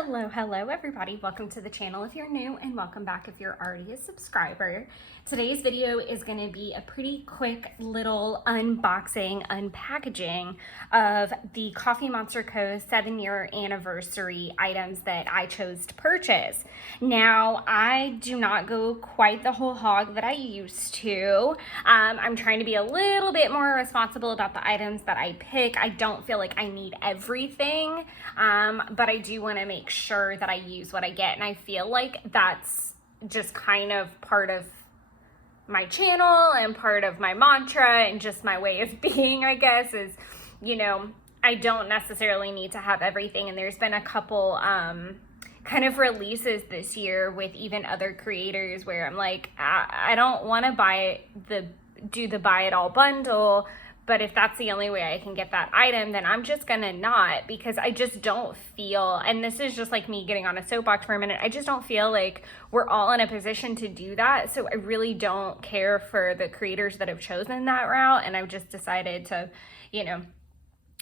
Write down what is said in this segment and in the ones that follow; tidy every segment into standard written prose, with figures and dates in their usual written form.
Hello everybody. Welcome to the channel if you're new, and welcome back if you're already a subscriber. Today's video is going to be a pretty quick little unboxing, unpackaging of the Coffee Monster Co. 7-year anniversary items that I chose to purchase. Now, I do not go quite the whole hog that I used to. I'm trying to be a little bit more responsible about the items that I pick. I don't feel like I need everything, but I do want to make sure that I use what I get, and I feel like that's just kind of part of my channel and part of my mantra and just my way of being, I guess, is, you know, I don't necessarily need to have everything. And there's been a couple kind of releases this year with even other creators where I'm like, I don't want to do the buy it all bundle, but if that's the only way I can get that item, then I'm just gonna not, because I just don't feel, and this is just like me getting on a soapbox for a minute, I just don't feel like we're all in a position to do that. So I really don't care for the creators that have chosen that route, and I've just decided to, you know,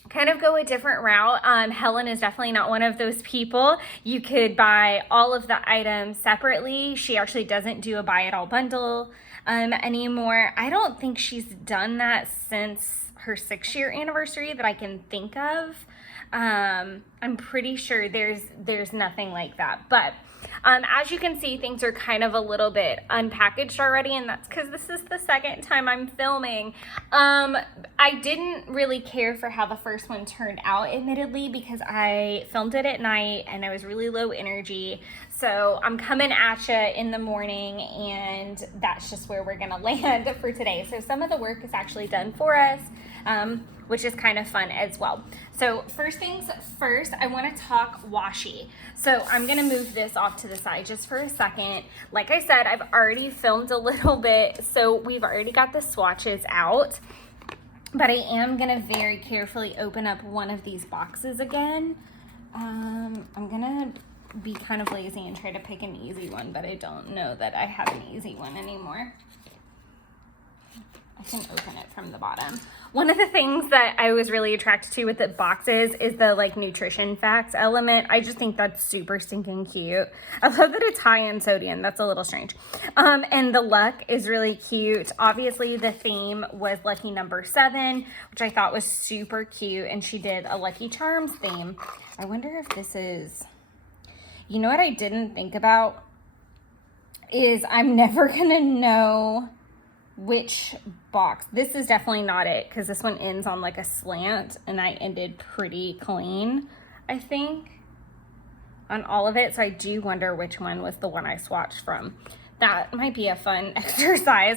kind of go a different route. Helen is definitely not one of those people. You could buy all of the items separately. She actually doesn't do a buy it all bundle anymore. I don't think she's done that since her 6-year anniversary that I can think of. I'm pretty sure there's nothing like that. But as you can see, things are kind of a little bit unpackaged already, and that's because this is the second time I'm filming. I didn't really care for how the first one turned out, admittedly, because I filmed it at night and I was really low energy. So I'm coming at you in the morning, and that's just where we're gonna land for today. So some of the work is actually done for us, which is kind of fun as well. So first things first, I want to talk washi. So I'm going to move this off to the side just for a second. Like I said, I've already filmed a little bit, so we've already got the swatches out, but I am going to very carefully open up one of these boxes again. I'm going to be kind of lazy and try to pick an easy one, but I don't know that I have an easy one anymore. I can open it from the bottom. One of the things that I was really attracted to with the boxes is the like nutrition facts element. I just think that's super stinking cute. I love that it's high in sodium. That's a little strange. And the luck is really cute. Obviously the theme was lucky number 7, which I thought was super cute. And she did a Lucky Charms theme. I wonder if this is, you know what I didn't think about is I'm never gonna know which box. This is definitely not it, because this one ends on like a slant, and I ended pretty clean, I think, on all of it. So I do wonder which one was the one I swatched from. That might be a fun exercise.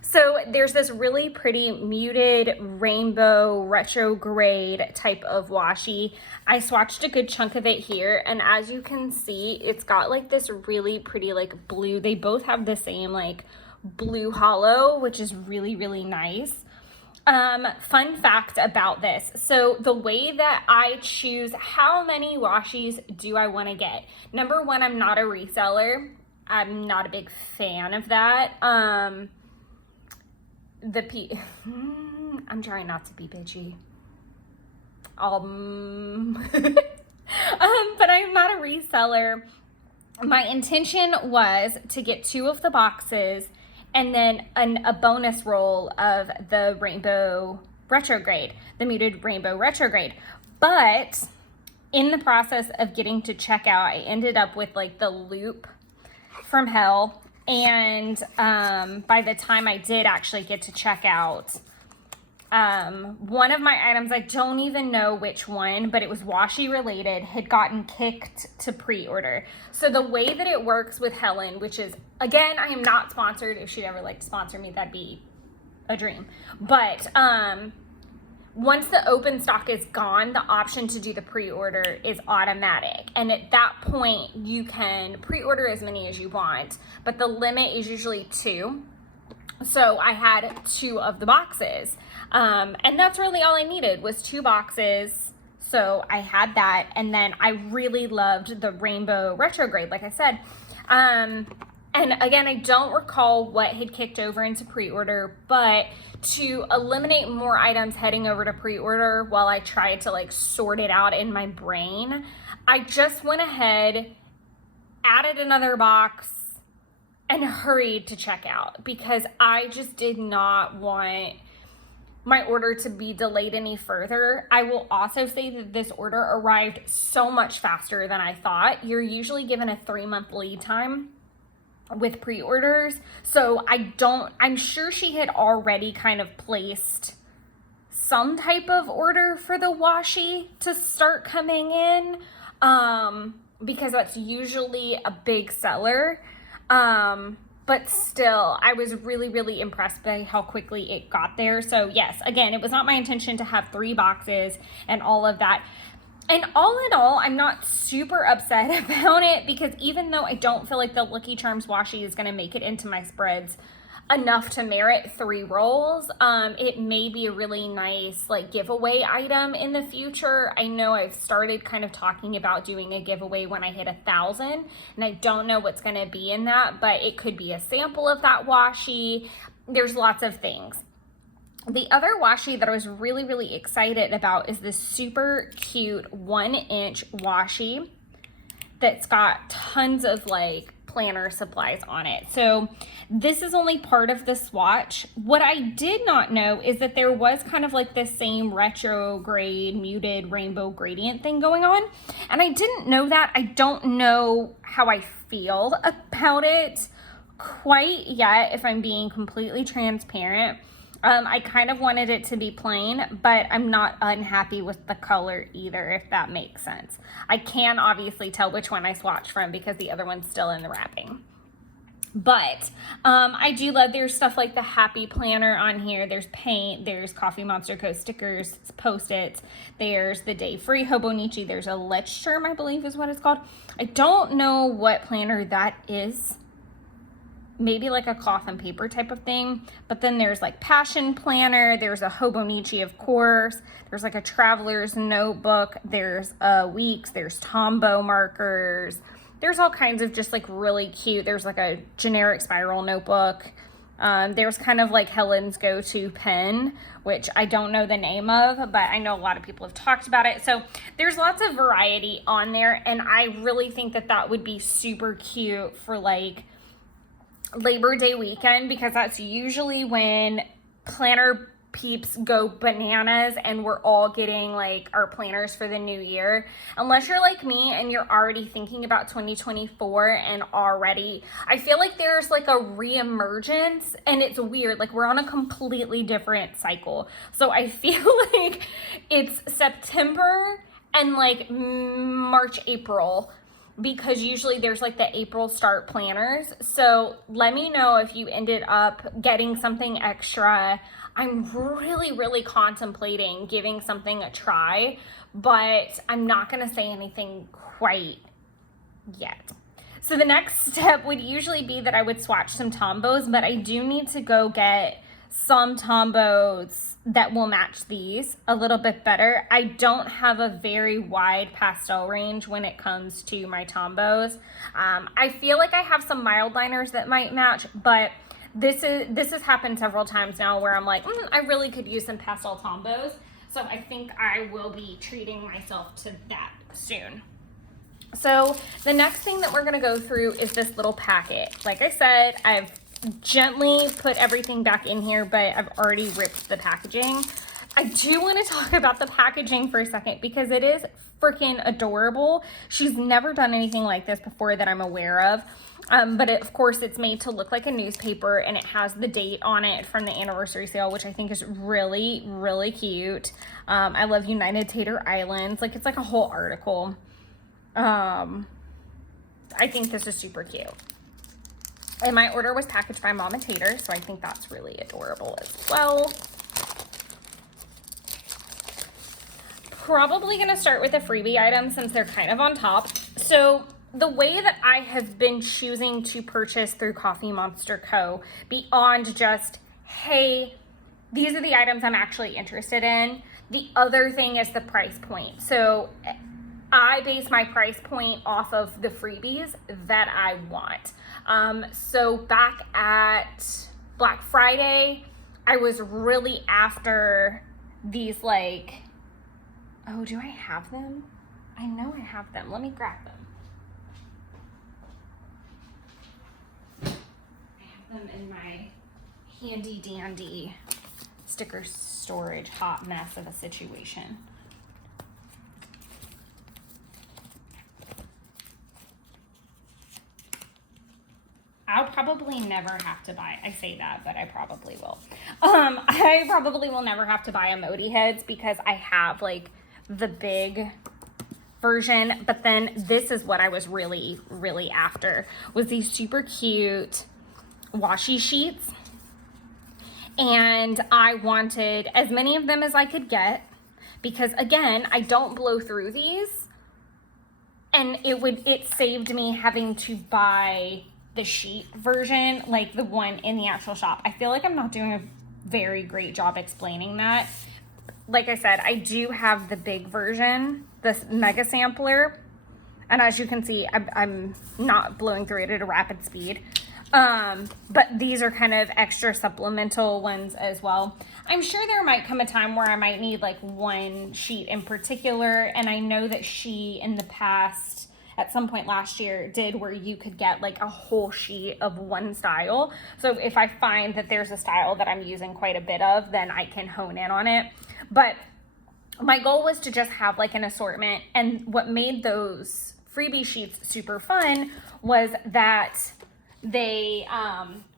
So there's this really pretty muted rainbow retrograde type of washi. I swatched a good chunk of it here, and as you can see, it's got like this really pretty like blue. They both have the same like blue hollow, which is really, really nice. Fun fact about this. So the way that I choose how many washis do I want to get. Number one, I'm not a reseller. I'm not a big fan of that. I'm trying not to be bitchy. But I'm not a reseller. My intention was to get 2 of the boxes and then a bonus roll of the rainbow retrograde, the muted rainbow retrograde. But in the process of getting to checkout, I ended up with like the loop from hell. And by the time I did actually get to checkout, one of my items, I don't even know which one, but it was washi related, had gotten kicked to pre-order. So the way that it works with Helen, which is, again, I am not sponsored. If she'd ever like to sponsor me, that'd be a dream. But once the open stock is gone, the option to do the pre-order is automatic. And at that point, you can pre-order as many as you want, but the limit is usually 2. So I had 2 of the boxes. And that's really all I needed was 2 boxes. So I had that. And then I really loved the rainbow retrograde, like I said. And again, I don't recall what had kicked over into pre-order, but to eliminate more items heading over to pre-order while I tried to like sort it out in my brain, I just went ahead, added another box, and hurried to check out because I just did not want my order to be delayed any further. I will also say that this order arrived so much faster than I thought. You're usually given a 3-month lead time with pre-orders. So I'm sure she had already kind of placed some type of order for the washi to start coming in, because that's usually a big seller. But still, I was really, really impressed by how quickly it got there. So yes, again, it was not my intention to have 3 boxes and all of that. And all in all, I'm not super upset about it because even though I don't feel like the Lucky Charms washi is going to make it into my spreads enough to merit 3 rolls, it may be a really nice like giveaway item in the future. I know I've started kind of talking about doing a giveaway when I hit 1,000, and I don't know what's going to be in that, but it could be a sample of that washi. There's lots of things. The other washi that I was really, really excited about is this super cute 1-inch washi that's got tons of like planner supplies on it. So this is only part of the swatch. What I did not know is that there was kind of like the same retrograde muted rainbow gradient thing going on. And I didn't know that. I don't know how I feel about it quite yet, if I'm being completely transparent. I kind of wanted it to be plain, but I'm not unhappy with the color either, if that makes sense. I can obviously tell which one I swatched from because the other one's still in the wrapping. But I do love there's stuff like the Happy Planner on here. There's paint, there's Coffee Monster Co. stickers, Post-its, there's the Day Free Hobonichi, there's a Lechterm, I believe is what it's called. I don't know what planner that is. Maybe like a cloth and paper type of thing. But then there's like Passion Planner, there's a Hobonichi, of course, there's like a Traveler's Notebook, there's Weeks, there's Tombow markers, there's all kinds of just like really cute, there's like a generic spiral notebook, there's kind of like Helen's go-to pen, which I don't know the name of, but I know a lot of people have talked about it. So there's lots of variety on there, and I really think that that would be super cute for like Labor Day weekend, because that's usually when planner peeps go bananas and we're all getting like our planners for the new year. Unless you're like me and you're already thinking about 2024 and already, I feel like there's like a reemergence, and it's weird, like we're on a completely different cycle. So I feel like it's September and like March, April, because usually there's like the April start planners. So let me know if you ended up getting something extra. I'm really, really contemplating giving something a try, but I'm not going to say anything quite yet. So the next step would usually be that I would swatch some Tombows, but I do need to go get some Tombows that will match these a little bit better. I don't have a very wide pastel range when it comes to my Tombows. I feel like I have some mild liners that might match, but this has happened several times now where I'm like, I really could use some pastel Tombows. So I think I will be treating myself to that soon. So the next thing that we're gonna go through is this little packet. Like I said, I've gently put everything back in here, but I've already ripped the packaging. I do want to talk about the packaging for a second because it is freaking adorable. She's never done anything like this before that I'm aware of. But of course it's made to look like a newspaper, and it has the date on it from the anniversary sale, which I think is really, really cute. I love United Tater Islands. Like, it's like a whole article. I think this is super cute. And my order was packaged by Mama Tater, so I think that's really adorable as well. Probably gonna start with a freebie item since they're kind of on top. So the way that I have been choosing to purchase through Coffee Monster Co., beyond just, hey, these are the items I'm actually interested in, the other thing is the price point. So I base my price point off of the freebies that I want. So back at Black Friday, I was really after these like, oh, do I have them? I know I have them. Let me grab them. I have them in my handy dandy sticker storage hot mess of a situation. I'll probably never have to buy, I say that, but I probably will. I probably will never have to buy emoji heads because I have like the big version, but then this is what I was really, really after, was these super cute washi sheets. And I wanted as many of them as I could get because again, I don't blow through these, and it saved me having to buy the sheet version, like the one in the actual shop. I feel like I'm not doing a very great job explaining that. Like I said, I do have the big version, this mega sampler, and as you can see, I'm not blowing through it at a rapid speed. But these are kind of extra supplemental ones as well. I'm sure there might come a time where I might need like one sheet in particular, and I know that she in the past, at some point last year, did where you could get like a whole sheet of one style. So if I find that there's a style that I'm using quite a bit of, then I can hone in on it. But my goal was to just have like an assortment, and what made those freebie sheets super fun was that they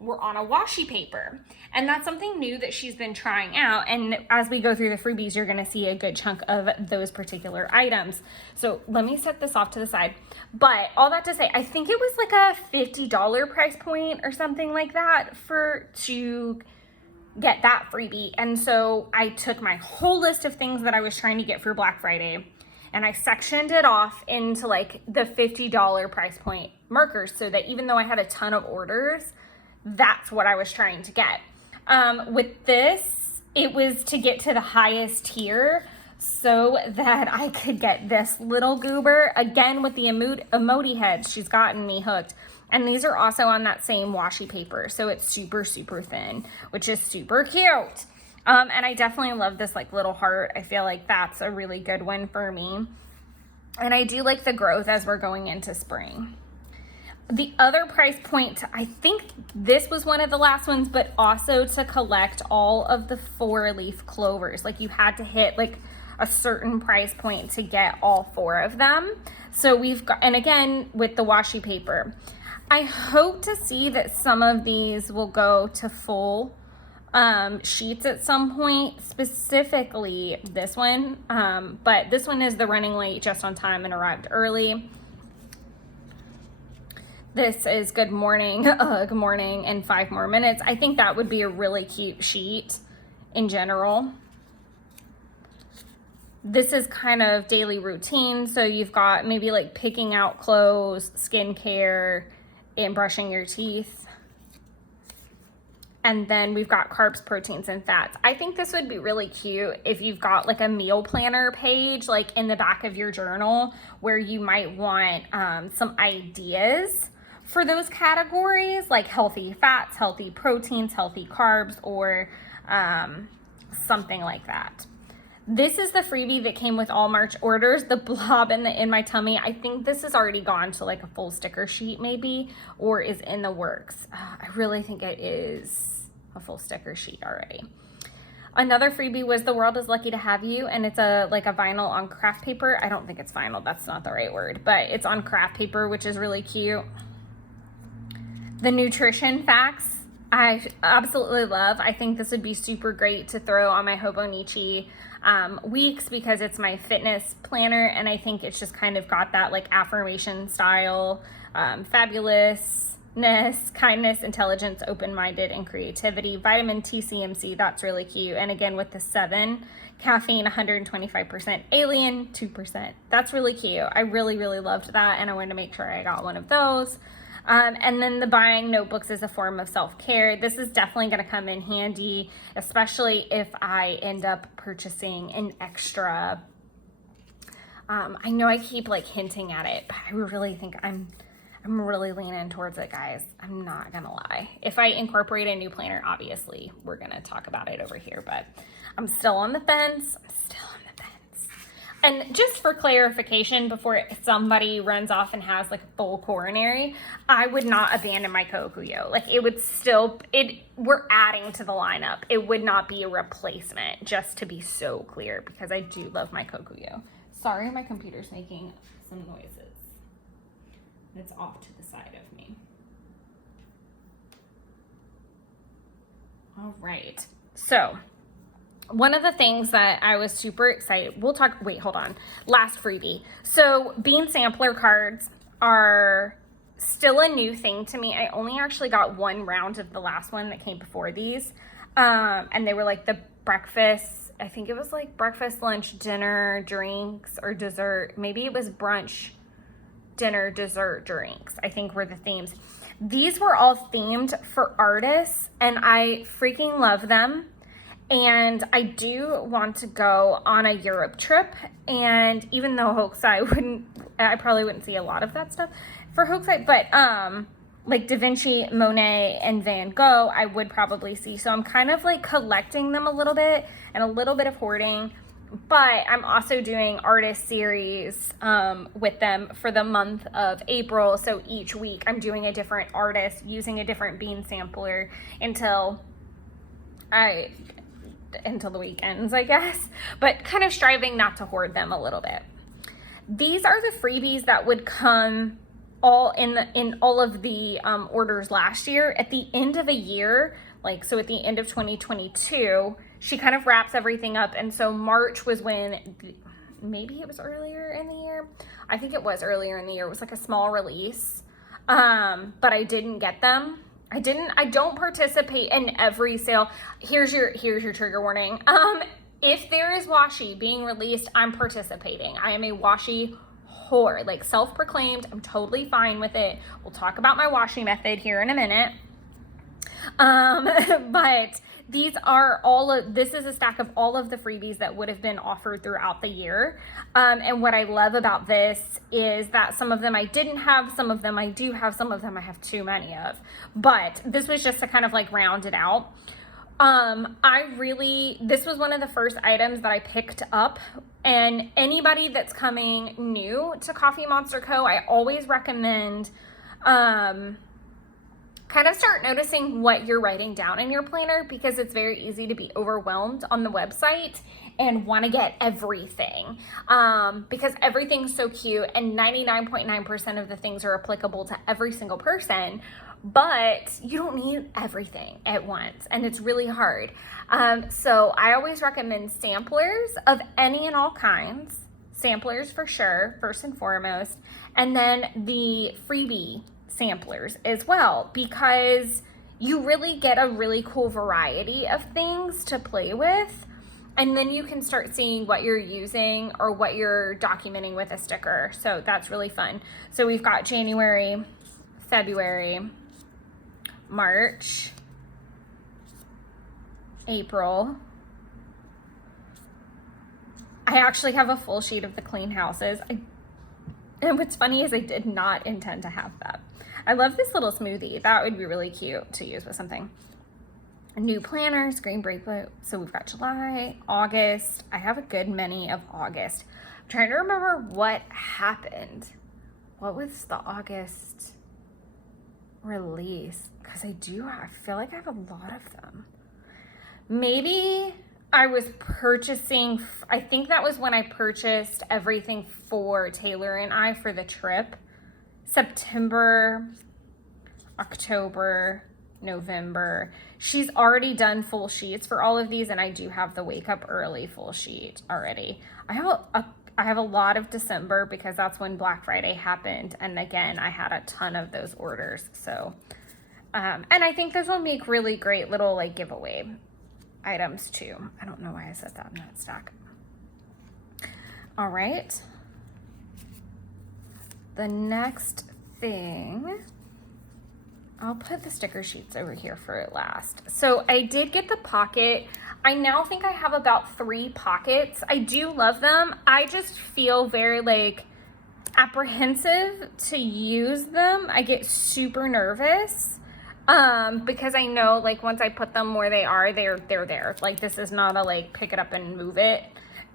were on a washi paper, and that's something new that she's been trying out. And as we go through the freebies, you're going to see a good chunk of those particular items. So let me set this off to the side. But all that to say, I think it was like a $50 price point or something like that to get that freebie. And so I took my whole list of things that I was trying to get for Black Friday, and I sectioned it off into like the $50 price point markers, so that even though I had a ton of orders, that's what I was trying to get. With this, it was to get to the highest tier so that I could get this little goober. Again, with the emoji heads, she's gotten me hooked. And these are also on that same washi paper, so it's super, super thin, which is super cute. And I definitely love this like little heart. I feel like that's a really good one for me. And I do like the growth as we're going into spring. The other price point, I think this was one of the last ones, but also to collect all of the 4-leaf clovers. Like you had to hit like a certain price point to get all 4 of them. So we've got, and again, with the washi paper, I hope to see that some of these will go to full sheets at some point, specifically this one. But this one is the running late, just on time, and arrived early. This is good morning, good morning, and 5 more minutes. I think that would be a really cute sheet in general. This is kind of daily routine. So you've got maybe like picking out clothes, skincare, and brushing your teeth. And then we've got carbs, proteins, and fats. I think this would be really cute if you've got like a meal planner page, like in the back of your journal, where you might want some ideas for those categories, like healthy fats, healthy proteins, healthy carbs, or something like that. This is the freebie that came with all March orders, the blob in my tummy. I think this has already gone to like a full sticker sheet maybe, or is in the works. I really think it is a full sticker sheet already. Another freebie was The World is Lucky to Have You, and it's like a vinyl on craft paper. I don't think it's vinyl, that's not the right word, but it's on craft paper, which is really cute. The nutrition facts, I absolutely love. I think this would be super great to throw on my Hobonichi weeks, because it's my fitness planner, and I think it's just kind of got that like affirmation style, fabulousness, kindness, intelligence, open-minded, and creativity. Vitamin TCMC, that's really cute. And again, with the 7, caffeine, 125%, alien, 2%. That's really cute. I really, really loved that, and I wanted to make sure I got one of those. And then the buying notebooks is a form of self-care. This is definitely going to come in handy, especially if I end up purchasing an extra. I know I keep like hinting at it, but I really think I'm really leaning towards it, guys. I'm not going to lie. If I incorporate a new planner, obviously we're going to talk about it over here, but I'm still on the fence. And just for clarification, before somebody runs off and has like a full coronary, I would not abandon my Kokuyo. Like it would still, we're adding to the lineup. It would not be a replacement, just to be so clear, because I do love my Kokuyo. Sorry, my computer's making some noises. It's off to the side of me. All right, so one of the things that I was super excited, wait, hold on, last freebie. So bean sampler cards are still a new thing to me. I only actually got one round of the last one that came before these. And they were like the breakfast, I think it was like breakfast, lunch, dinner, drinks, or dessert. Maybe it was brunch, dinner, dessert, drinks, I think were the themes. These were all themed for artists, and I freaking love them. And I do want to go on a Europe trip, and even though Hokusai I probably wouldn't see a lot of that stuff for Hokusai, but like Da Vinci, Monet, and Van Gogh, I would probably see. So I'm kind of like collecting them a little bit and a little bit of hoarding, but I'm also doing artist series with them for the month of April. So each week I'm doing a different artist using a different bean sampler until the weekends, I guess, but kind of striving not to hoard them a little bit. These are the freebies that would come all in all of the orders last year. At the end of a year, like, so at the end of 2022, she kind of wraps everything up. And so March was when, maybe it was earlier in the year. I think it was earlier in the year. It was like a small release, but I didn't get them. I don't participate in every sale. Here's your trigger warning. If there is washi being released, I'm participating. I am a washi whore, like self-proclaimed. I'm totally fine with it. We'll talk about my washi method here in a minute. But these are this is a stack of all of the freebies that would have been offered throughout the year. And what I love about this is that some of them I didn't have, some of them I do have, some of them I have too many of. But this was just to kind of like round it out. This was one of the first items that I picked up, and anybody that's coming new to Coffee Monster Co., I always recommend, kind of start noticing what you're writing down in your planner, because it's very easy to be overwhelmed on the website and want to get everything, because everything's so cute and 99.9% of the things are applicable to every single person, but you don't need everything at once, and it's really hard. So I always recommend samplers of any and all kinds, samplers for sure, first and foremost, and then the freebie samplers as well, because you really get a really cool variety of things to play with, and then you can start seeing what you're using or what you're documenting with a sticker. So that's really fun. So we've got January, February, March, April. I actually have a full sheet of the clean houses. And what's funny is I did not intend to have that. I love this little smoothie. That would be really cute to use with something. New planners, green bracelet. So we've got July, August. I have a good many of August. I'm trying to remember what happened. What was the August release? Because I feel like I have a lot of them. Maybe I was purchasing, I think that was when I purchased everything for Taylor and I for the trip. September, October, November. She's already done full sheets for all of these, and I do have the wake up early full sheet already. I have a lot of December because that's when Black Friday happened, and again, I had a ton of those orders. So, and I think those will make really great little like giveaway items too. I don't know why I said that in that stack. All right. The next thing, I'll put the sticker sheets over here for last. So I did get the pocket. I now think I have about 3 pockets. I do love them. I just feel very like apprehensive to use them. I get super nervous because I know like once I put them where they are, they're there. Like this is not a like pick it up and move it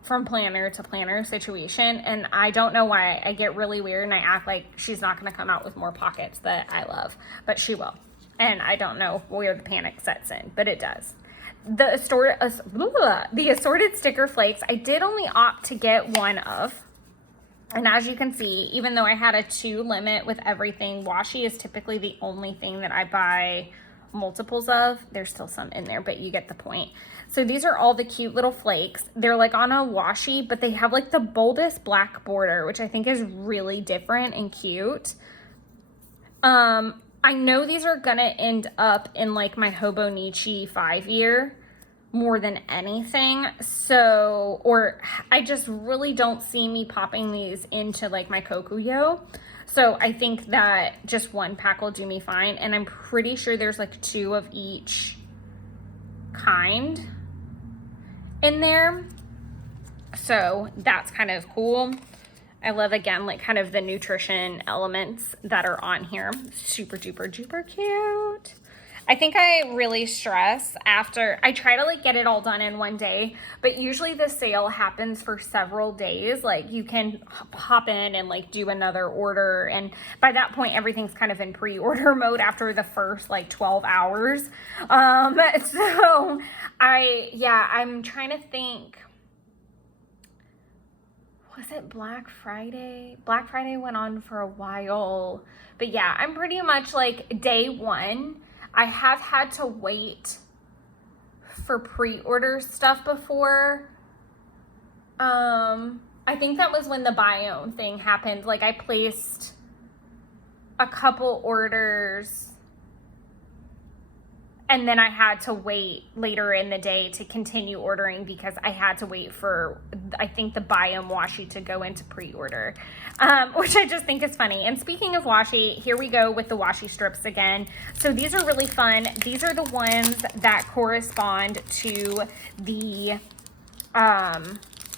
from planner to planner situation, and I don't know why I get really weird and I act like she's not going to come out with more pockets that I love, but she will. And I don't know where the panic sets in, but it does. The assorted sticker flakes, I did only opt to get one of. And as you can see, even though I had a 2 limit with everything, washi is typically the only thing that I buy multiples of. There's still some in there, but you get the point. So these are all the cute little flakes. They're like on a washi, but they have like the boldest black border, which I think is really different and cute. I know these are gonna end up in like my Hobonichi 5-year more than anything. So, or I just really don't see me popping these into like my Kokuyo. So I think that just 1 pack will do me fine. And I'm pretty sure there's like 2 of each kind in there. So that's kind of cool. I love, again, like kind of the nutrition elements that are on here. Super duper duper cute. I think I really stress after, I try to like get it all done in one day, but usually the sale happens for several days. Like you can hop in and like do another order. And by that point, everything's kind of in pre-order mode after the first like 12 hours. So I'm trying to think, was it Black Friday? Black Friday went on for a while, but yeah, I'm pretty much like day 1. I have had to wait for pre-order stuff before. I think that was when the Biome thing happened. Like I placed a couple orders and then I had to wait later in the day to continue ordering because I had to wait for, I think, the Biome washi to go into pre-order, which I just think is funny. And speaking of washi, here we go with the washi strips again. So these are really fun. These are the ones that correspond to the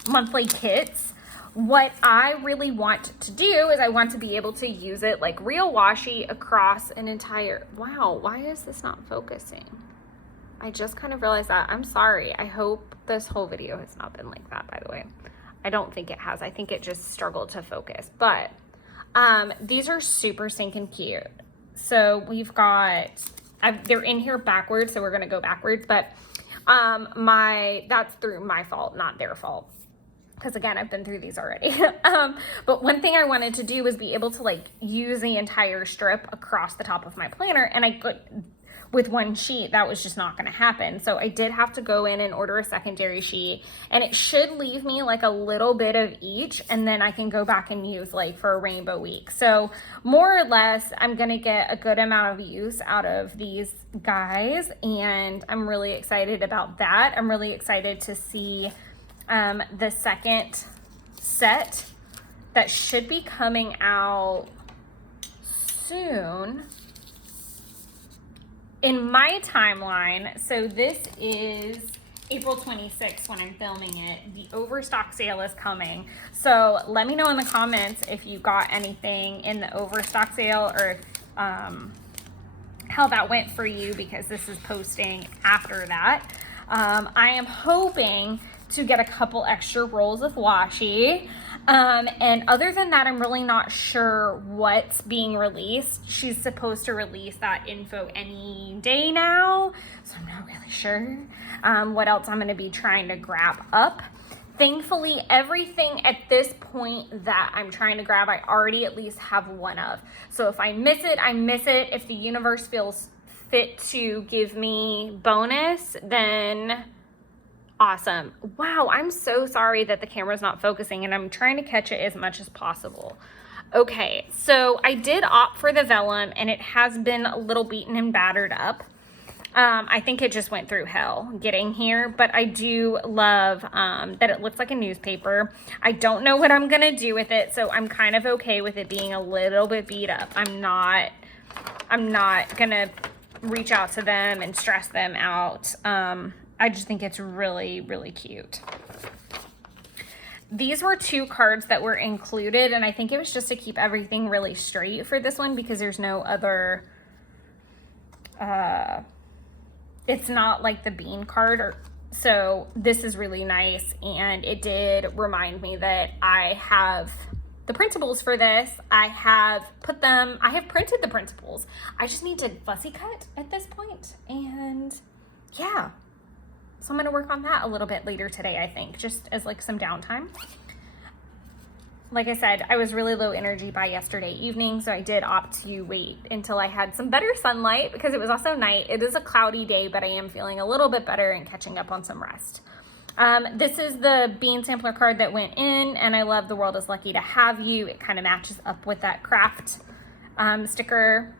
monthly kits. What I really want to do is I want to be able to use it like real washi across an entire, wow, why is this not focusing? I just kind of realized that. I'm sorry. I hope this whole video has not been like that, by the way. I don't think it has. I think it just struggled to focus, but these are super stinking cute. So we've got, they're in here backwards, so we're going to go backwards, but that's through my fault, not their fault. Because again, I've been through these already. But one thing I wanted to do was be able to like use the entire strip across the top of my planner, and I could, with one sheet, that was just not gonna happen. So I did have to go in and order a secondary sheet, and it should leave me like a little bit of each, and then I can go back and use like for a rainbow week. So more or less, I'm gonna get a good amount of use out of these guys, and I'm really excited about that. I'm really excited to see the second set that should be coming out soon in my timeline. So this is April 26th when I'm filming it. The overstock sale is coming. So let me know in the comments if you got anything in the overstock sale, or how that went for you, because this is posting after that. I am hoping to get a couple extra rolls of washi. And other than that, I'm really not sure what's being released. She's supposed to release that info any day now, so I'm not really sure what else I'm going to be trying to grab up. Thankfully, everything at this point that I'm trying to grab, I already at least have one of. So if I miss it, I miss it. If the universe feels fit to give me bonus, then awesome. Wow, I'm so sorry that the camera's not focusing, and I'm trying to catch it as much as possible. Okay, so I did opt for the vellum, and it has been a little beaten and battered up. I think it just went through hell getting here, but I do love that it looks like a newspaper. I don't know what I'm gonna do with it, so I'm kind of okay with it being a little bit beat up. I'm not gonna reach out to them and stress them out. I just think it's really, really cute. These were 2 cards that were included, and I think it was just to keep everything really straight for this one, because there's no other, it's not like the bean card, or So this is really nice, and it did remind me that I have the printables for this. I have printed the printables. I just need to fussy cut at this point, and yeah. So I'm gonna work on that a little bit later today, I think, just as like some downtime. Like I said, I was really low energy by yesterday evening, so I did opt to wait until I had some better sunlight because it was also night. It is a cloudy day, but I am feeling a little bit better and catching up on some rest. This is the bean sampler card that went in, and I love "The World is Lucky to Have You." It kind of matches up with that craft sticker.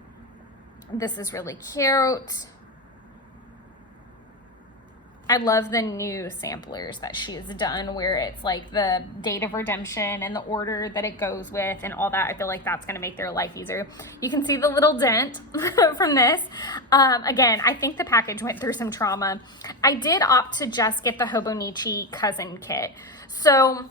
This is really cute. I love the new samplers that she has done where it's like the date of redemption and the order that it goes with and all that. I feel like that's going to make their life easier. You can see the little dent from this. Again, I think the package went through some trauma. I did opt to just get the Hobonichi cousin kit. So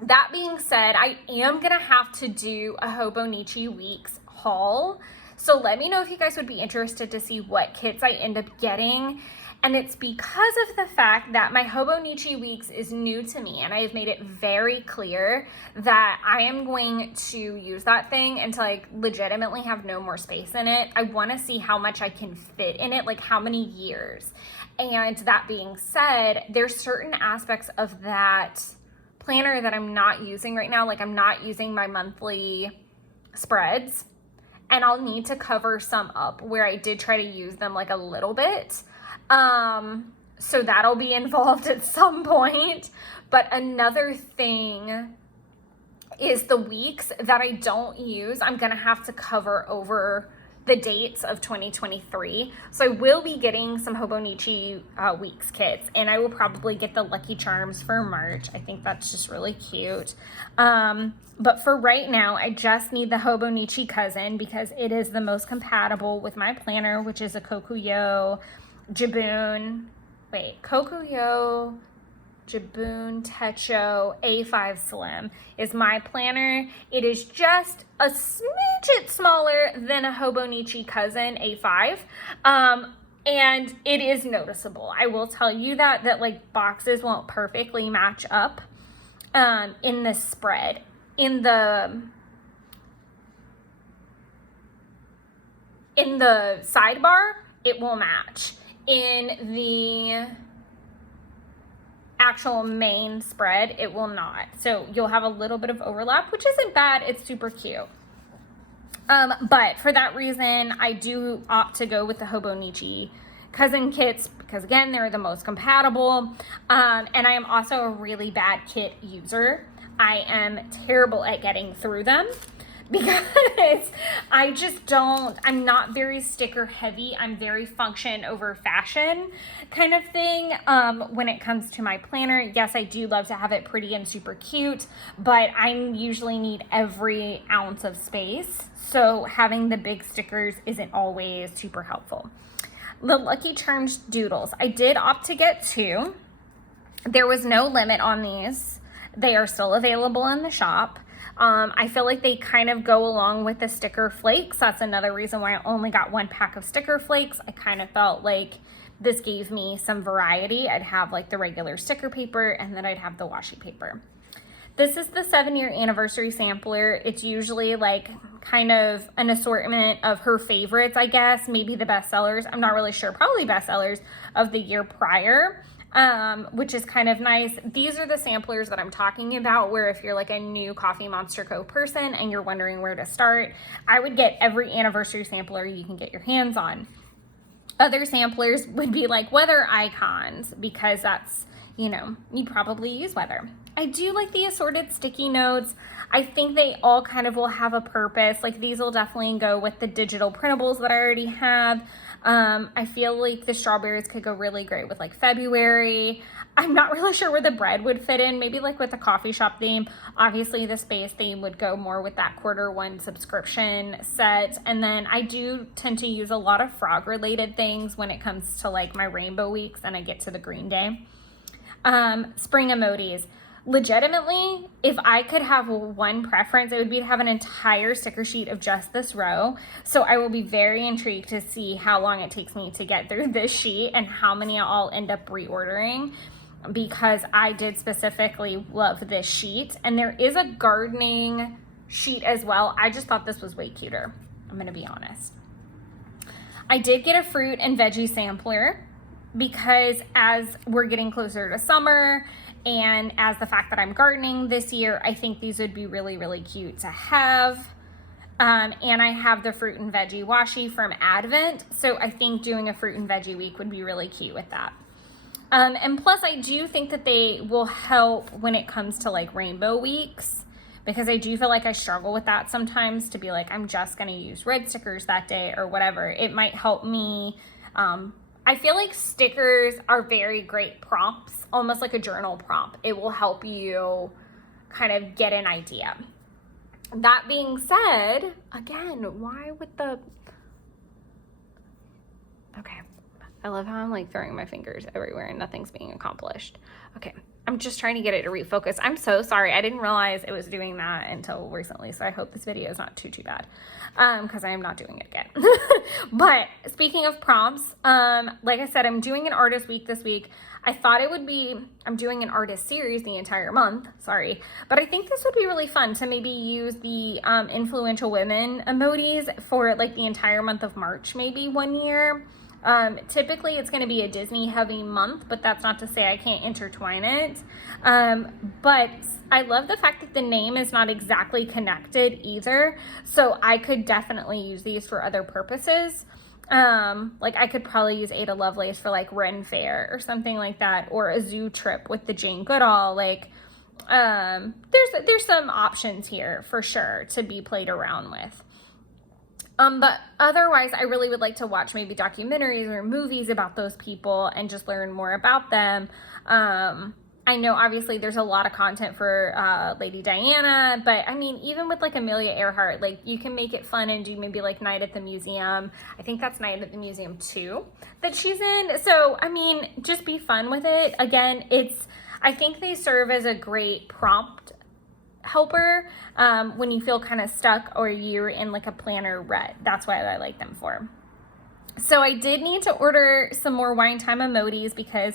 that being said, I am going to have to do a Hobonichi Weeks haul. So let me know if you guys would be interested to see what kits I end up getting. And it's because of the fact that my Hobonichi Weeks is new to me, and I have made it very clear that I am going to use that thing until I legitimately have no more space in it. I want to see how much I can fit in it, like how many years. And that being said, there's certain aspects of that planner that I'm not using right now. Like I'm not using my monthly spreads, and I'll need to cover some up where I did try to use them like a little bit. So that'll be involved at some point. But another thing is the weeks that I don't use, I'm going to have to cover over the dates of 2023. So I will be getting some Hobonichi Weeks kits, and I will probably get the Lucky Charms for March. I think that's just really cute. But for right now, I just need the Hobonichi cousin because it is the most compatible with my planner, which is a Kokuyo Jibun Techo A5 Slim is my planner. It is just a smidget smaller than a Hobonichi cousin A5. And it is noticeable. I will tell you that like boxes won't perfectly match up in the spread. In the sidebar, it will match. In the actual main spread, it will not. So you'll have a little bit of overlap, which isn't bad. It's super cute. But for that reason, I do opt to go with the Hobonichi cousin kits because again, they're the most compatible. And I am also a really bad kit user. I am terrible at getting through them because I'm not very sticker heavy. I'm very function over fashion kind of thing when it comes to my planner. Yes, I do love to have it pretty and super cute, but I usually need every ounce of space. So having the big stickers isn't always super helpful. The Lucky Charms doodles, I did opt to get 2. There was no limit on these. They are still available in the shop. I feel like they kind of go along with the sticker flakes. That's another reason why I only got 1 pack of sticker flakes. I kind of felt like this gave me some variety. I'd have like the regular sticker paper and then I'd have the washi paper. This is the 7-year anniversary sampler. It's usually like kind of an assortment of her favorites, I guess, maybe the bestsellers. I'm not really sure, probably bestsellers of the year prior. Which is kind of nice. These are the samplers that I'm talking about where if you're like a new Coffee Monster Co. person and you're wondering where to start, I would get every anniversary sampler you can get your hands on. Other samplers would be like weather icons because that's, you probably use weather. I do like the assorted sticky notes. I think they all kind of will have a purpose. Like these will definitely go with the digital printables that I already have. I feel like the strawberries could go really great with like February. I'm not really sure where the bread would fit in, maybe like with the coffee shop theme. Obviously the space theme would go more with that Q1 subscription set. And then I do tend to use a lot of frog related things when it comes to like my rainbow weeks and I get to the Green Day. Spring emojis. legitimately, if I could have one preference, it would be to have an entire sticker sheet of just this row. So I will be very intrigued to see how long it takes me to get through this sheet and how many I'll end up reordering, because I did specifically love this sheet. And there is a gardening sheet as well. I just thought this was way cuter, I'm gonna be honest. I did get a fruit and veggie sampler because as we're getting closer to summer, and as the fact that I'm gardening this year, I think these would be really, really cute to have. And I have the fruit and veggie washi from Advent, so I think doing a fruit and veggie week would be really cute with that. And plus, I do think that they will help when it comes to like rainbow weeks, because I do feel like I struggle with that sometimes, to be like, I'm just gonna use red stickers that day or whatever. It might help me. I feel like stickers are very great prompts, almost like a journal prompt. It will help you kind of get an idea. That being said, again, why with the... Okay, I love how I'm like throwing my fingers everywhere and nothing's being accomplished. Okay, I'm just trying to get it to refocus. I'm so sorry. I didn't realize it was doing that until recently, so I hope this video is not too bad, because I am not doing it again. But speaking of prompts, like I said, I'm doing an artist week this week. I thought it would be, I'm doing an artist series the entire month, sorry, but I think this would be really fun to maybe use the influential women emojis for like the entire month of March, maybe one year. Typically it's going to be a Disney heavy month, but that's not to say I can't intertwine it. But I love the fact that the name is not exactly connected either. So I could definitely use these for other purposes. Like I could probably use Ada Lovelace for like Ren Fair or something like that, or a zoo trip with the Jane Goodall. Like, there's some options here for sure to be played around with. But otherwise, I really would like to watch maybe documentaries or movies about those people and just learn more about them. I know obviously there's a lot of content for Lady Diana, but I mean, even with like Amelia Earhart, like you can make it fun and do maybe like Night at the Museum. I think that's Night at the Museum 2 that she's in. So, I mean, just be fun with it. Again, I think they serve as a great prompt helper when you feel kind of stuck or you're in like a planner rut. That's what I like them for. So I did need to order some more wine time emojis because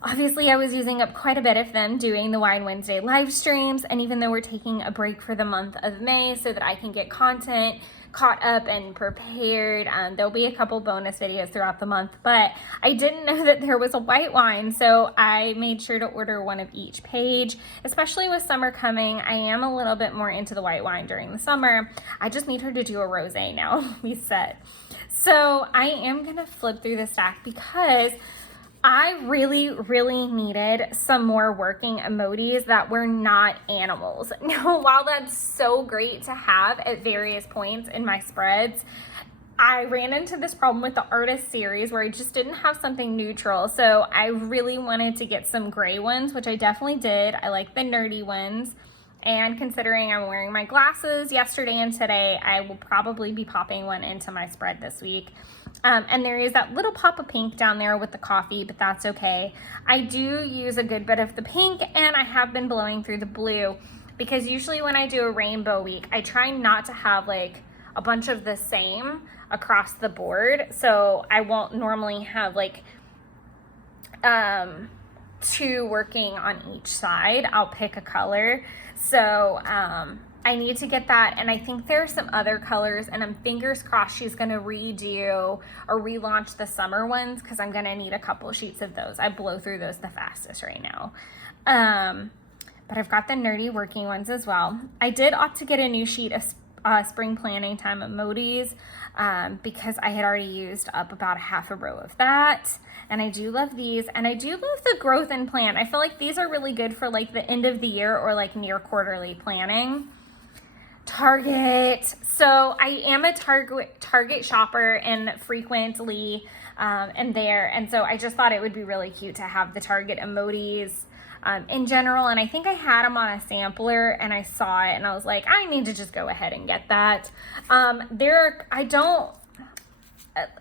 obviously I was using up quite a bit of them doing the Wine Wednesday live streams, and even though we're taking a break for the month of May so that I can get content caught up and prepared, there'll be a couple bonus videos throughout the month, but I didn't know that there was a white wine, so I made sure to order one of each page. Especially with summer coming, I am a little bit more into the white wine during the summer. I just need her to do a rosé now, we said. So I am gonna flip through the stack because I really, really needed some more working emojis that were not animals. Now, while that's so great to have at various points in my spreads, I ran into this problem with the artist series where I just didn't have something neutral. So I really wanted to get some gray ones, which I definitely did. I like the nerdy ones. And considering I'm wearing my glasses yesterday and today, I will probably be popping one into my spread this week. And there is that little pop of pink down there with the coffee, but that's okay. I do use a good bit of the pink, and I have been blowing through the blue because usually when I do a rainbow week, I try not to have like a bunch of the same across the board. So I won't normally have like two working on each side. I'll pick a color. So I need to get that, and I think there are some other colors, and I'm fingers crossed she's going to redo or relaunch the summer ones because I'm going to need a couple sheets of those. I blow through those the fastest right now. But I've got the nerdy working ones as well. I did opt to get a new sheet of spring planning time emojis because I had already used up about a half a row of that. And I do love these, and I do love the growth and plan. I feel like these are really good for like the end of the year or like near quarterly planning. Target. So I am a Target shopper and frequently am there. And so I just thought it would be really cute to have the Target emojis in general. And I think I had them on a sampler and I saw it and I was like, I need to just go ahead and get that.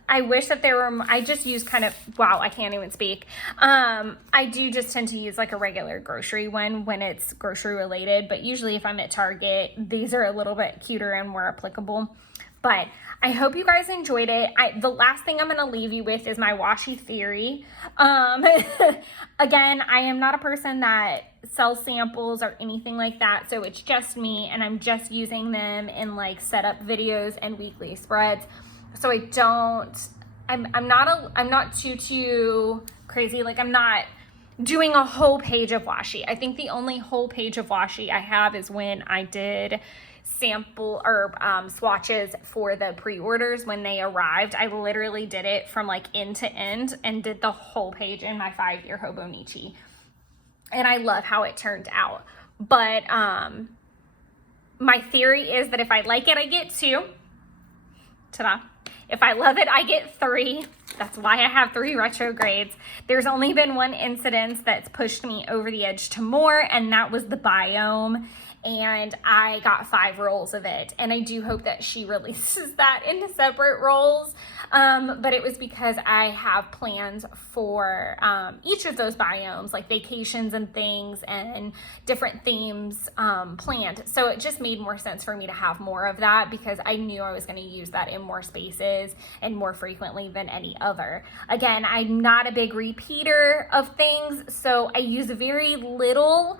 I wish that there were, I just use kind of, wow, I can't even speak. I do just tend to use like a regular grocery one when it's grocery related, but usually if I'm at Target, these are a little bit cuter and more applicable. But I hope you guys enjoyed it. The last thing I'm going to leave you with is my washi theory. Again, I am not a person that sells samples or anything like that, so it's just me, and I'm just using them in like setup videos and weekly spreads. So I'm not too crazy. Like, I'm not doing a whole page of washi. I think the only whole page of washi I have is when I did sample or swatches for the pre-orders when they arrived. I literally did it from like end to end and did the whole page in my 5-year Hobonichi. And I love how it turned out. But my theory is that if I like it, I get 2. Ta-da. If I love it, I get 3. That's why I have 3 retrogrades. There's only been one incident that's pushed me over the edge to more, and that was the biome. And I got 5 rolls of it. And I do hope that she releases that into separate rolls. But it was because I have plans for each of those biomes, like vacations and things and different themes planned. So it just made more sense for me to have more of that because I knew I was going to use that in more spaces and more frequently than any other. Again, I'm not a big repeater of things, so I use very little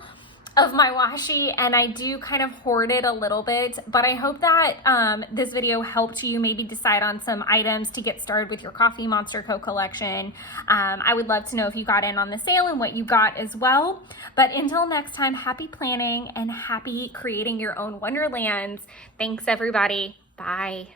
of my washi, and I do kind of hoard it a little bit, but I hope that this video helped you maybe decide on some items to get started with your Coffee Monster Co. collection. I would love to know if you got in on the sale and what you got as well. But until next time, happy planning and happy creating your own wonderlands. Thanks, everybody. Bye.